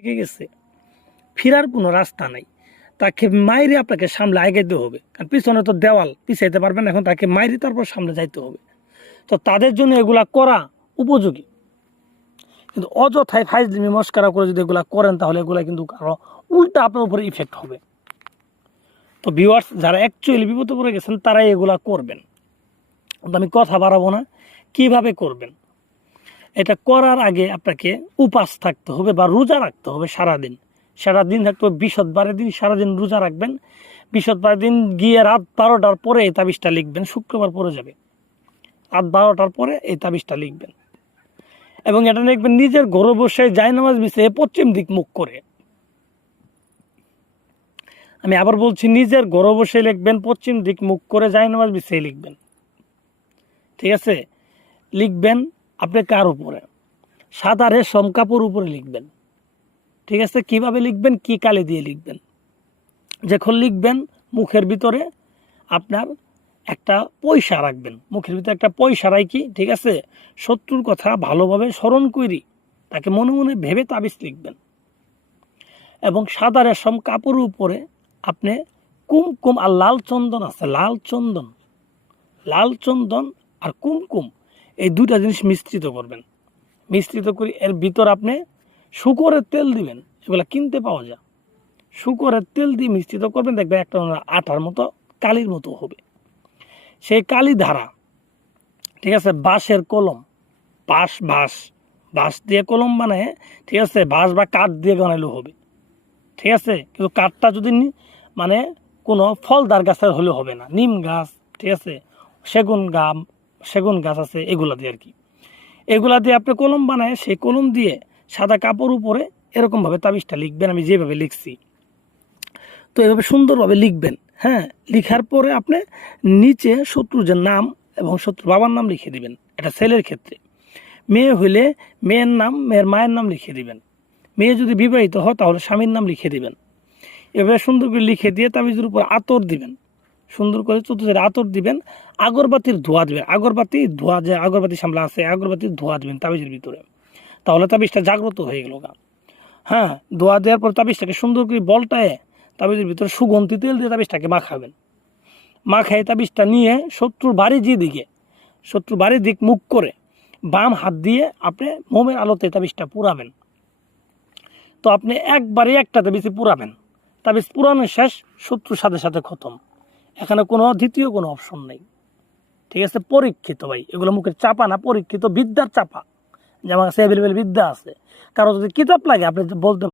থেকে গেছে, ফেরার কোনো রাস্তা নাই, তাকে মাইরে আপনাকে সামলে আগাইতে হবে, কারণ পিছনে তো দেওয়াল, পিছাইতে পারবেন, এখন তাকে মাইরে তারপর সামনে যাইতে হবে। তো তাদের জন্য এগুলা করা উপযোগী। কিন্তু অযথায় ফাইজলিমি মস্কারা করে যদি এগুলা করেন, তাহলে এগুলা কিন্তু আরো উল্টা আপনার উপরে ইফেক্ট হবে। তো ভিউয়ার্স, যারা অ্যাকচুয়ালি বিপদে পড়ে গেছেন তারাই এগুলা করবেন। আমি কথা বাড়াবো না, কিভাবে করবেন। এটা করার আগে আপনাকে উপাস থাকতে হবে বা রোজা রাখতে হবে সারাদিন থাকতে হবে। বৃহস্পতিবারের দিন সারাদিন রোজা রাখবেন। বৃহস্পতিবার দিন গিয়ে রাত 12টার পরে এই তাবিজটা লিখবেন। শুক্রবার পরে যাবে, রাত 12টার পরে এই তাবিজটা লিখবেন। এবং এটা লিখবেন নিজের ঘরে বসে জায়নামাজ বিছিয়ে পশ্চিম দিক মুখ করে। আমি আবার বলছি, নিজের ঘরে বসে লিখবেন, পশ্চিম দিক মুখ করে জায়নামাজ বিছিয়ে লিখবেন। ঠিক আছে? লিখবেন আপনি কার উপরে? সাদা রেশম কাপড় উপরে লিখবেন। ঠিক আছে? কিভাবে লিখবেন, কি কালি দিয়ে লিখবেন? যখন লিখবেন মুখের ভিতরে আপনার একটা পয়সা রাখবেন, মুখের ভিতরে একটা পয়সা রাখি। ঠিক আছে? শত্রুর কথা ভালোভাবে স্মরণ করি, তাকে মনে মনে ভেবে তাবিজ লিখবেন। এবং সাদা রেশম কাপড়ের উপরে আপনি কুমকুম আর লাল চন্দন আছে, লাল চন্দন আর কুমকুম, এই দুইটা জিনিস মিশ্রিত করবেন। মিশ্রিত করে এর ভিতর আপনি শুকরের তেল দিবেন। এগুলো কিনতে পাওয়া যায়। শুকরের তেল দিয়ে মিশ্রিত করবেন, দেখবেন একটা আটার মতো কালির মতো হবে। সেই কালি ধারা, ঠিক আছে, বাঁশের কলম, বাঁশ দিয়ে কলম বানায়, ঠিক আছে, বাঁশ বা কাঠ দিয়ে বানাইলেও হবে। ঠিক আছে? কিন্তু কাঠটা যদি মানে কোনো ফলদার গাছের হলেও হবে না, নিম গাছ, ঠিক আছে, সেগুন গাছ আছে, এগুলা দিয়ে আর কি। এগুলা দিয়ে আপনি কলম বানায়, সেই কলম দিয়ে সাদা কাপড় উপরে এরকমভাবে তাবিজটা লিখবেন, আমি যেভাবে লিখছি। তো এভাবে সুন্দরভাবে লিখবেন। হ্যাঁ, লিখার পরে আপনি নিচে শত্রুর যে নাম এবং শত্রু বাবার নাম লিখে দিবেন। এটা ছেলের ক্ষেত্রে। মেয়ে হইলে মেয়ের নাম, মেয়ের মায়ের নাম লিখে দিবেন। মেয়ে যদি বিবাহিত হয় তাহলে স্বামীর নাম লিখে দিবেন। এভাবে সুন্দর করে লিখে দিয়ে তাবিজের উপর আতর দিবেন, সুন্দর করে চতুর্দিকে আতর দিবেন। আগরবাতির ধোঁয়া দিবেন, যে আগরবাতি সামলা আছে, আগরবাতির ধোঁয়া দিবেন তাবিজের ভিতরে। তাহলে তাবিজটা জাগ্রত হয়ে গেল। হ্যাঁ, ধোঁয়া দেওয়ার পর তাবিজটাকে সুন্দর করে বলটায় তাবিজের ভিতরে সুগন্ধি তেল দিয়ে তাবিজটাকে মাখাবেন। মাখাই তাবিজটা নিয়ে শত্রুর বাড়ির দিক মুখ করে বাম হাত দিয়ে আপনি মোমের আলোতে তাবিজটা পুরাবেন। তো আপনি একবারে একটা তাবিজে পুরাবেন। তাবিজ পুরানো শেষ, শত্রুর সাথে খতম। এখানে কোনো দ্বিতীয় কোনো অপশন নেই। ঠিক আছে? পরীক্ষিত ভাই, এগুলো মুখের চাপা না, পরীক্ষিত বিদ্যার চাপা। যে আমার কাছে অ্যাভেলেবেল বিদ্যা আছে। কারো যদি কিতাব লাগে আপনি বলতে